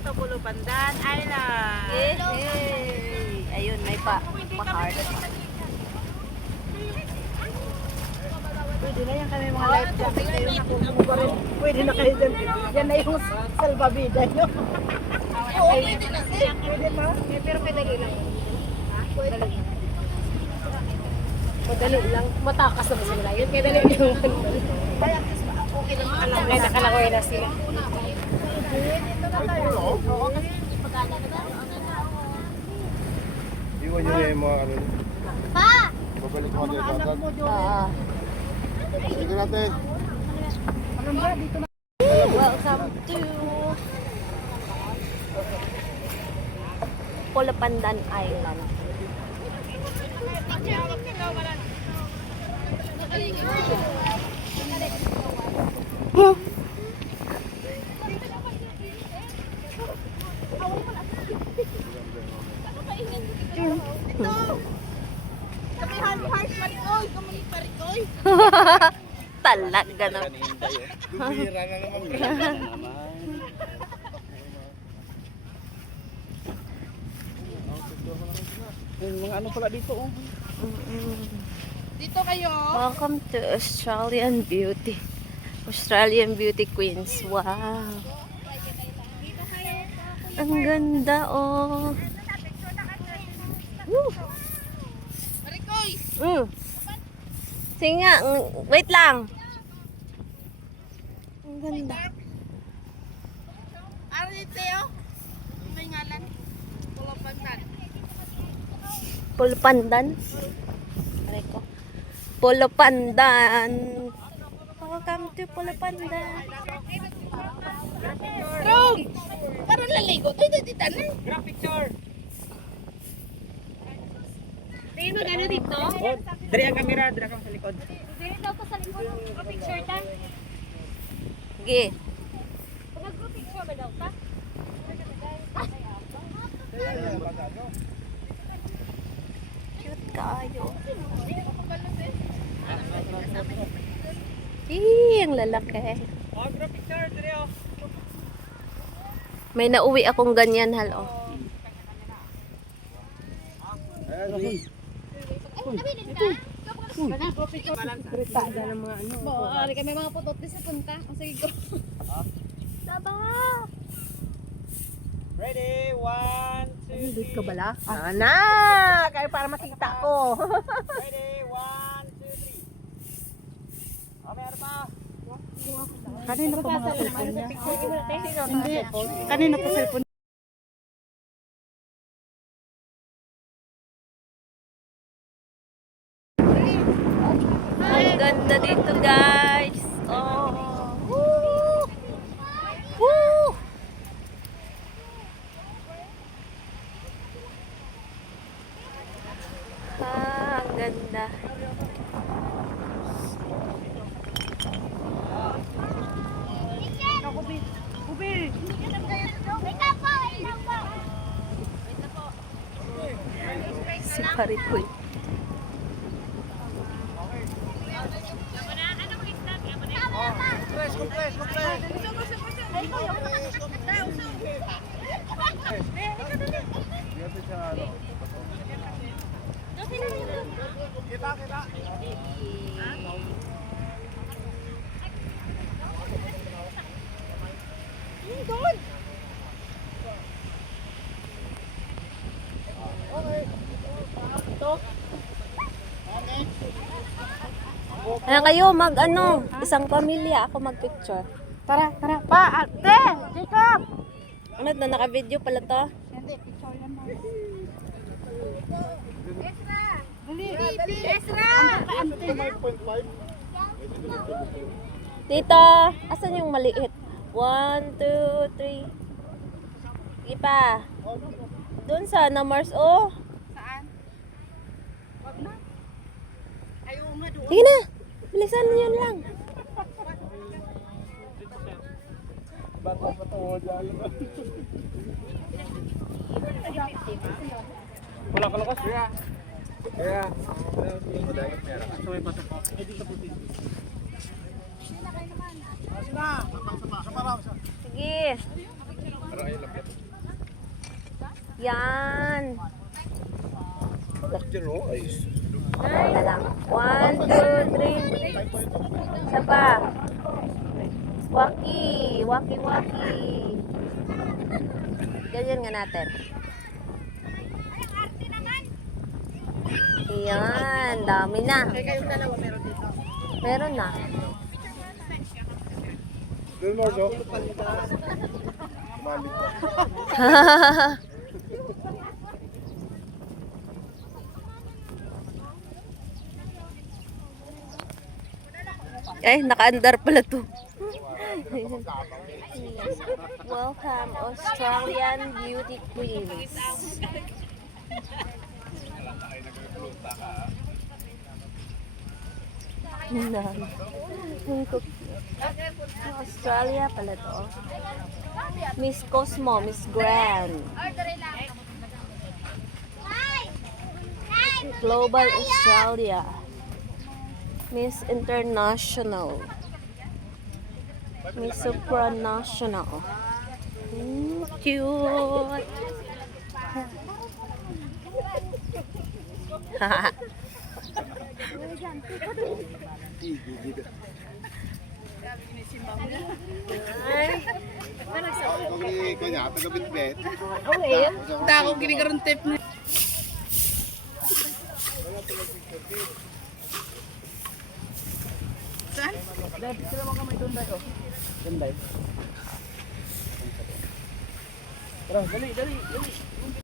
Welcome to Pulupandan Island. Hey. Ayun, may pa-heart. Pwede na yan kami mga life jacket na yung nakuha rin. Pwede na kayo dyan. Yan na yung salvavida nyo. Oo, pwede na siya. Pwede ma? Pero kadali lang. Pwede lang. Madali lang. Matakas na ba sila yun? Kaya dali yung kaya okay lang alam. Kaya nakalaway na sila. Dito na tayo. Oo, kasi pag-ala na ba? Iwan nyo na yung mga ano. Pa! Babalik mo dito agad. Oo. Dito natin. Welcome to Pulupandan Island. Talaga no. Bumira na naman. Yung mga ano pala dito oh. Dito kayo. Welcome to Australian Beauty. Australian Beauty Queens. Wow. Ang ganda oh. Woo. Marikoy! Sige nga, wait lang. Ang ganda. Ariteo? May ngalan. Pulupandan. Pulupandan. Aray ko. Pulupandan. Welcome to Pulupandan. Rog! Parang laligo. Dito na. Grab picture. Tingin mo gano'n dito? Dari ang kamera, dari kang sa likod. Dari daw ko sa likod. Group picture ta. Sige. Pag group picture ba daw ka? Cute kayo. Ang lalaki. Oh, group picture, dari oh. May nauwi akong ganyan, halo. Rita dyan ang mga ano. Oo, kami mga putot din sa punta. O sige ko. Saba! Ready? 1, 2, Dito ka bala? Ana! Kaya para makita ko. Ready? 1, 2, 3. Oh, meron pa. Kanina pa mga cellphone niya. Hindi. Kanina pa cellphone. Ang ganda dito, guys. Oh. Woo! Woo! Ang ganda. Si Parikoy. Kita. Ano kayo, isang pamilya, ako mag-picture. Tara. Pa, ate! Jacob! Ano na, naka-video pala to? Hindi, picture yan mo. Esra! Ante. 5.5. Tito, asan yung maliit? 1, 2, 3. Sige pa. Doon sana, Mars, oh. Saan? Wag na. Ayaw nga doon. Sige na, bilisan yun lang. Bata pa to dyan. Wala ka lakas. Kaya. Madayot meron. Ito may patok. Dito po dito. Sina. Sa para. Sige. Para ay lapit. Yan. Bakit no? Ay, Ito lang. 1, 2, 3. Isa pa. Waki. Waki, waki. Ganyan nga natin. Ayan. Dami na. Kayong dalawa meron dito. Meron na. doon mo, Jo. Ay, naka-andar pala to. Welcome, Australian beauty queens. Australia pala to. Miss Cosmo, Miss Grand. Global Australia. Miss International. Miss Supranational. Cute. Kanya, taga-bitbit. Dako ginigaron tip ni. Saan? Dad, sila mo kamay tunday ko. Tunday. Tara, dali.